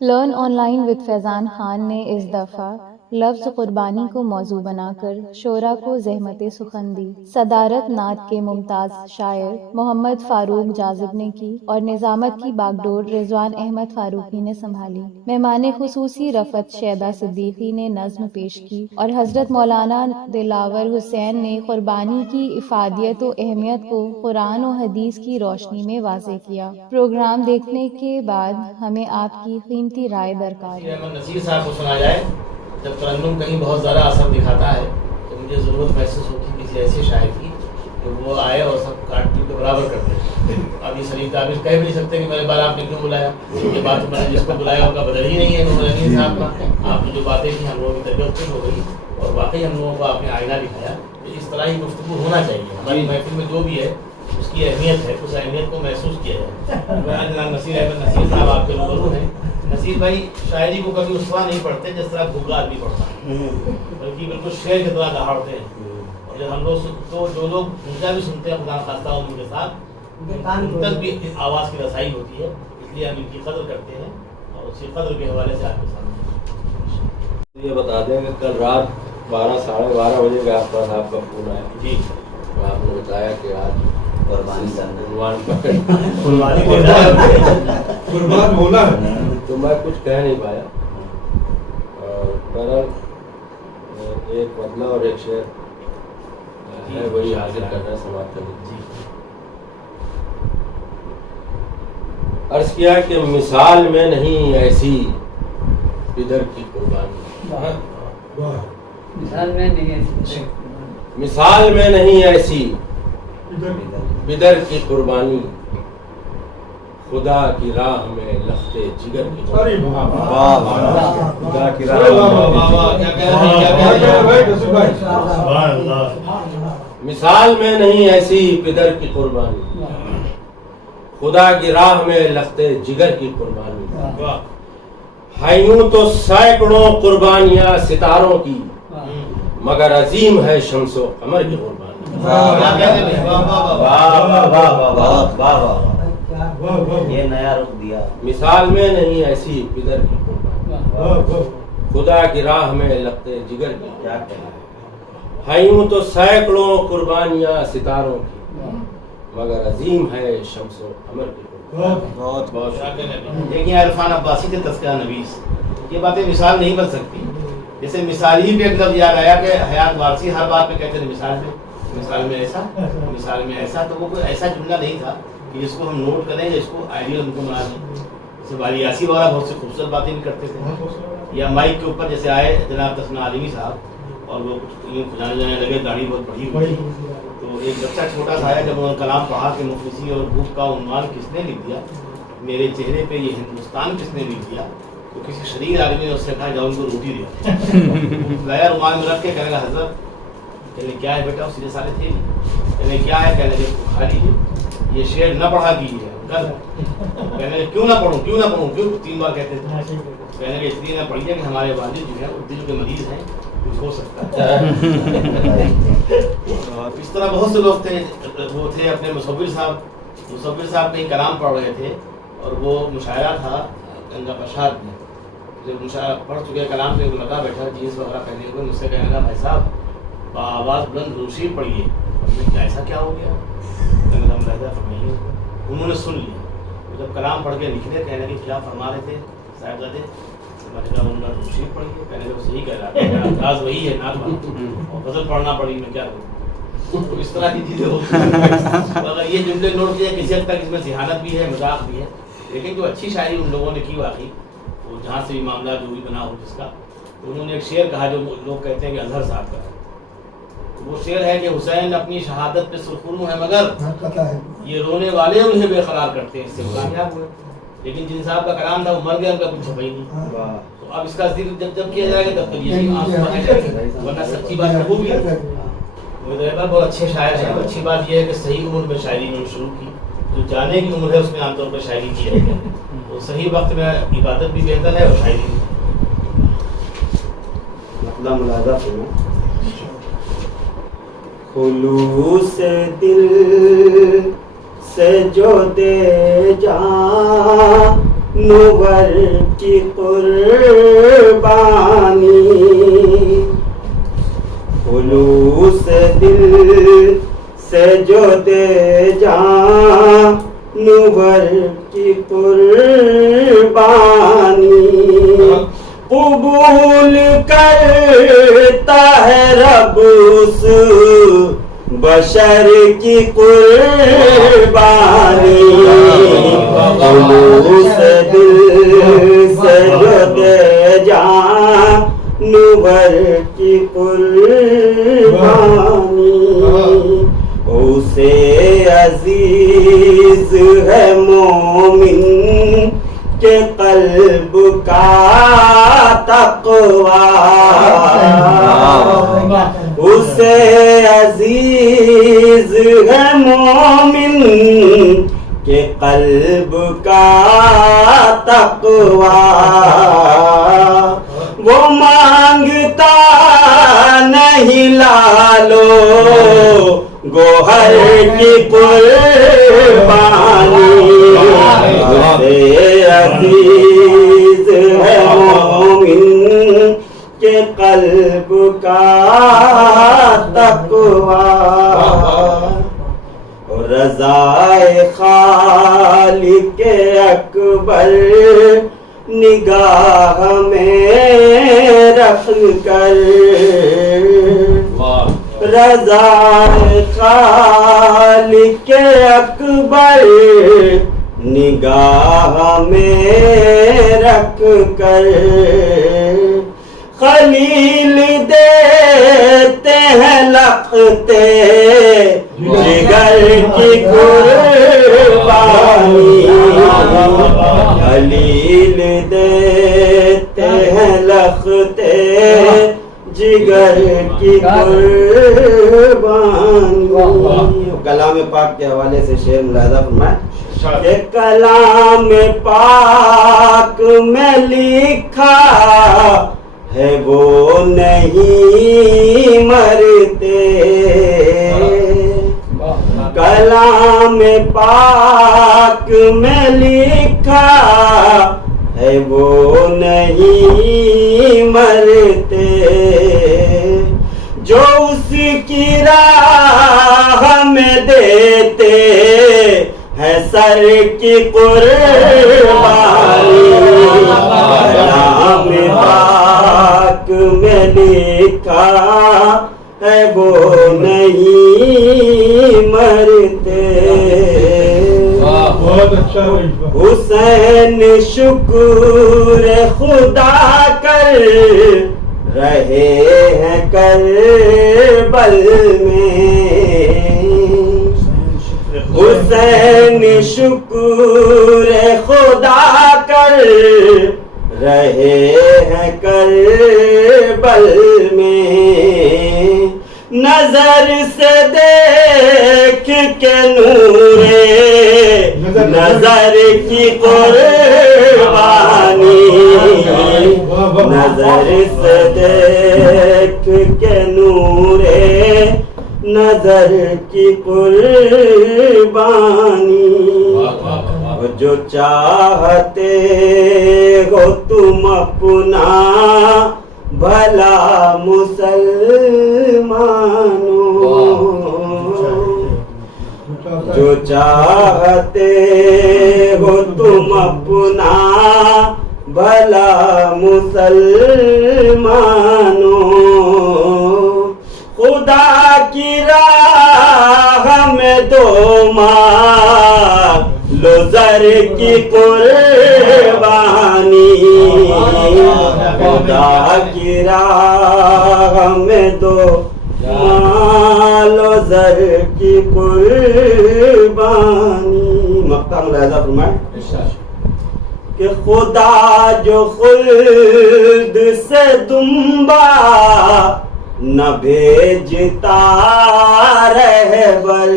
Learn on line with فیضان خان نے اس دفعہ لفظ قربانی کو موضوع بنا کر شعراء کو زحمت سخن دی۔ صدارت نعت کے ممتاز شاعر محمد فاروق جاذب نے کی اور نظامت کی باگڈور رضوان احمد فاروقی نے سنبھالی۔ مہمان خصوصی رفعت شیدا صدیقی نے نظم پیش کی اور حضرت مولانا دلاور حسین نے قربانی کی افادیت و اہمیت کو قرآن و حدیث کی روشنی میں واضح کیا۔ پروگرام دیکھنے کے بعد ہمیں آپ کی قیمتی رائے درکار ہے۔ نصیر صاحب کو سنا جائے، جب ترنم کہیں بہت زیادہ اثر دکھاتا ہے تو مجھے ضرورت محسوس ہوتی ہے کسی ایسے شاعر کی کہ وہ آئے اور سب کاٹ پیٹ کے برابر کر دے۔ اب یہ سلیم تعبیر کہہ بھی نہیں سکتے کہ میرے بار آپ نے کیوں بلایا، یہ بات میں نے جس کو بلایا ان کا بدل ہی نہیں ہے نورانی صاحب کا۔ آپ نے جو باتیں کی ہم لوگوں کی طبیعت خوش ہو گئی اور واقعی ہم لوگوں کو آپ نے آئینہ دکھایا کہ اس طرح ہی گفتگو ہونا چاہیے۔ ہماری محفل میں جو بھی ہے اس کی اہمیت ہے، اس اہمیت کو محسوس کیا جائے۔ جناب نصیر صاحب آپ کے روبرو ہیں۔ نصیر بھائی شاعری کو کبھی اس طرح نہیں پڑھتے جس طرح گھوگا آدمی پڑھتا ہے، بلکہ بالکل شعر کی طرح دہاڑتے ہیں۔ اور جب ہم لوگ تو جو لوگ گھوگا بھی سنتے ہیں خدا خواستہ ان کے ساتھ ان تک بھی آواز کی رسائی ہوتی ہے، اس لیے ہم ان کی قدر کرتے ہیں اور اسی قدر کے حوالے سے آپ کے سامنے یہ بتا دیں کہ کل رات 12 ساڑھے 12 بجے کے آس پاس آپ کا فون آیا جی، آپ نے بتایا کہ آج قربان ہونا ہے، تو میں کچھ کہہ نہیں پایا اور بہرحال ایک مطلب اور ایک شعر ہے وہی حاصل کرنا ہے سماعت کرنے۔ عرض کیا کہ مثال میں نہیں ایسی بدر کی قربانی، مثال میں نہیں ایسی بدر کی قربانی، خدا کی راہ میں لختے جگر کی قربانی۔ خدا کی راہ مثال میں نہیں ایسی بدر کی قربانی، خدا کی راہ میں لختے جگر کی قربانی، ہے یوں تو سینکڑوں قربانیاں ستاروں کی، مگر عظیم ہے شمس و قمر کی قربانی۔ یہ نیا رخ دیا۔ مثال میں نہیں ایسی بدر کی قربانی، خدا کی راہ میں لگتے جگر کی کیا کہنا، ہے یوں تو سینکڑوں قربانیاں ستاروں کی، مگر عظیم ہے شمس و قمر کی قربانی۔ دیکھیں عرفان عباسی سے تذکرہ نویس، یہ باتیں مثال نہیں بن سکتی۔ جیسے مثال ہی پہ ایک لفظ یاد آیا کہ حیات وارثی ہر بات میں کہتے ہیں مثال میں ایسا، مثال میں ایسا، تو وہ کوئی ایسا جملہ نہیں تھا کہ جس کو ہم نوٹ کریں یا اس کو آئیڈیل ہم کو بنا دیں۔ جیسے والیاسی والا بہت سی خوبصورت باتیں بھی کرتے تھے، یا مائک کے اوپر جیسے آئے جناب تسنا عالمی صاحب اور وہ کچھ یوں کھجانے جانے لگے، داڑھی بہت بڑی ہوئی، تو ایک بچہ چھوٹا سا آیا جب انہوں نے کلام پڑھا کہ مفلسی اور بھوک کا عنوان کس نے لکھ دیا، میرے چہرے پہ یہ ہندوستان کس نے لکھ دیا، تو کسی شریر آدمی نے اس سے کہا جاؤ ان کو روٹی دیا، لایا رومال میں رکھ کے کہنے لگا حضرت، کہنے کیا ہے بیٹا، سیدھے سارے تھے، کہنے کیا ہے، کہنے لگے کھا لیجیے، یہ شعر نہ پڑھا کیجیے، کہنے لگے کیوں نہ پڑھوں کیوں نہ پڑھوں کیوں 3 بار کہتے تھے، کہنے لگے اس لیے نہ پڑھیے کہ ہمارے والد جو ہے وہ دل کے مریض ہیں، کچھ ہو سکتا ہے۔ اس طرح بہت سے لوگ تھے، وہ تھے اپنے مصور صاحب کہیں کلام پڑھ رہے تھے اور وہ مشاعرہ تھا گنگا پرساد میں، جب مشاعرہ پڑھ چکے کلام پہ لگا بیٹھا جینس وغیرہ پہنے ہوئے، مجھ سے کہنے لگا بھائی صاحب بآواز بلند روشی پڑھیے، کیا ایسا کیا ہو گیا، کہنے لگا ملاحظہ فرمائیے، انہوں نے سن لیا، جب کلام پڑھ کے نکلے کہنے لگے کیا فرما رہے تھے صاحبزادے، میں نے کہا ان کا روشی پڑھیے، کہنے لگے صحیح کہہ رہا ہے، انداز وہی ہے نعت والا اور غزل پڑھنا پڑی میں کیا کروں، تو اس طرح کی چیزیں ہوتی ہیں۔ اگر یہ جملے نوٹ کیا کسی حد تک اس میں ذہانت بھی ہے، مذاق بھی ہے، لیکن جو اچھی شاعری ان لوگوں نے کی واقعی، وہ جہاں سے بھی معاملہ جو بھی بنا ہو جس کا، تو انہوں نے ایک شعر کہا جو لوگ کہتے ہیں کہ اظہر صاحب کا ہے، وہ شعر ہے کہ حسین اپنی شہادت پہ سرخرو ہے مگر یہ رونے والے انہیں بے قرار کرتے ہیں، اس سے کامیاب ہوئے، لیکن جن صاحب کا کلام تھا وہ مر گیا، ان کا کچھ چھپا ہی نہیں، تو اب اس کا ذکر جب کیا جائے گا تب تک یہ ورنہ سچی بات قبول بھی ہے۔ بہت اچھے شاعر ہیں، اچھی بات یہ ہے کہ صحیح عمر میں شاعری انہوں نے شروع کی، جو جانے کی عمر ہے اس میں عام طور پر شاعری کی جاتی ہے، تو صحیح وقت میں عبادت بھی بہتر ہے اور شاعری بھی۔ اپنا ملاحظہ سنو، خلوص دل سے جو دے جان نور کی قربانی خلوص دل سے جو دے جان نور کی قربانی قبول کرتا ہے رب اس بشر کی قربانی خلوص دل سے جو دے جان نور کی قربانی اسے عزیز ہے مومن کے قلب کا تقوی اسے عزیز ہے مومن کے قلب کا تقوی وہ مانگتا نہیں لالو گوہر کی قربانی اسے عزیز ہے مومن کے قلب کا تقوی رضائے خالق اکبر نگاہ میں رکھ کر رضائے خالق اکبر نگاہ میں رکھ کر خلیل دیتے ہیں لختے جگر کی قربانی خلیل دیتے ہیں لختے جگر کی قربانی کلام پاک کے حوالے سے شعر ملاحظہ فرمائے کہ کلام پاک میں لکھا ہے وہ نہیں مرتے کلام پاک میں لکھا ہے وہ نہیں مرتے جو اس کی راہ میں دیتے ہے سر کی قربانی کلام پاک میں لکھا ہے وہ نہیں مرتے حسین شکر خدا کر رہے ہیں کربل میں حسین شکر خدا کر رہے ہیں کربل میں نظر سے دیکھ کے نورے نظر کی قربانی نظر سے دیکھ کے نورے نظر کی قربانی جو چاہتے ہو تم اپنا بھلا مسلمانوں جو چاہتے ہو تم اپنا بھلا مسلمانوں خدا کی راہ میں دو لو زر کی قربانی خدا کی راہ میں دو لو زر کی قربانی مقطع ملاحظہ فرمائے کہ خدا جو خلد سے دمبا نہ بھیجتا رہبر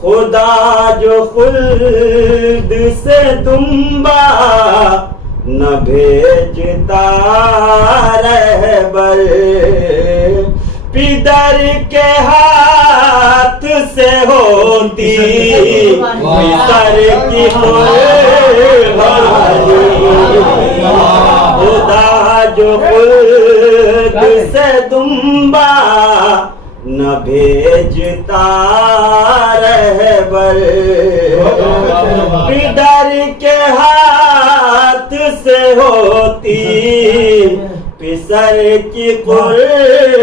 خدا جو خلد سے دمبا نہ بھیجتا رہبر پدر کے ہاتھ سے ہوتی سر کی قربانی خدا جو خود سے دمبا نہ بھیجتا رہبر پدر کے ہاتھ سے ہوتی پسر کی قربانی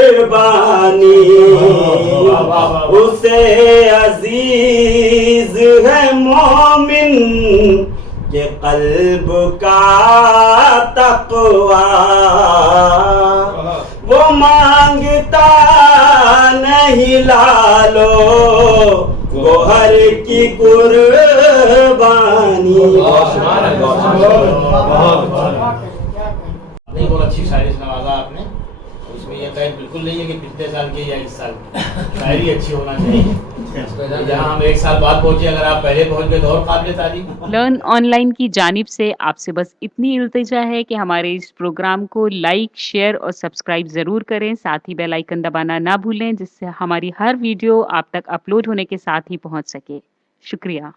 اسے عزیز ہے مومن کے قلب کا تقوی وہ مانگتا نہیں لالو گوہر کی قربانی نہیں بہت اچھی شاعری سے نوازا آپ نے. اس میں یہ قید بالکل نہیں ہے کہ پچھلے سال کی یا اس سال کی. شاعری اچھی ہونا چاہیے. جہاں ہم ایک سال بعد پہنچے اگر آپ پہلے پہنچ گئے تو اور قابل تعریف. لرن آن لائن کی جانب سے آپ سے بس اتنی التجا ہے کہ ہمارے اس پروگرام کو لائک، شیئر اور سبسکرائب ضرور کریں. ساتھ ہی بیل آئیکن دبانا نہ بھولیں جس سے ہماری ہر ویڈیو آپ تک اپلوڈ ہونے کے ساتھ ہی پہنچ سکے. شکریہ.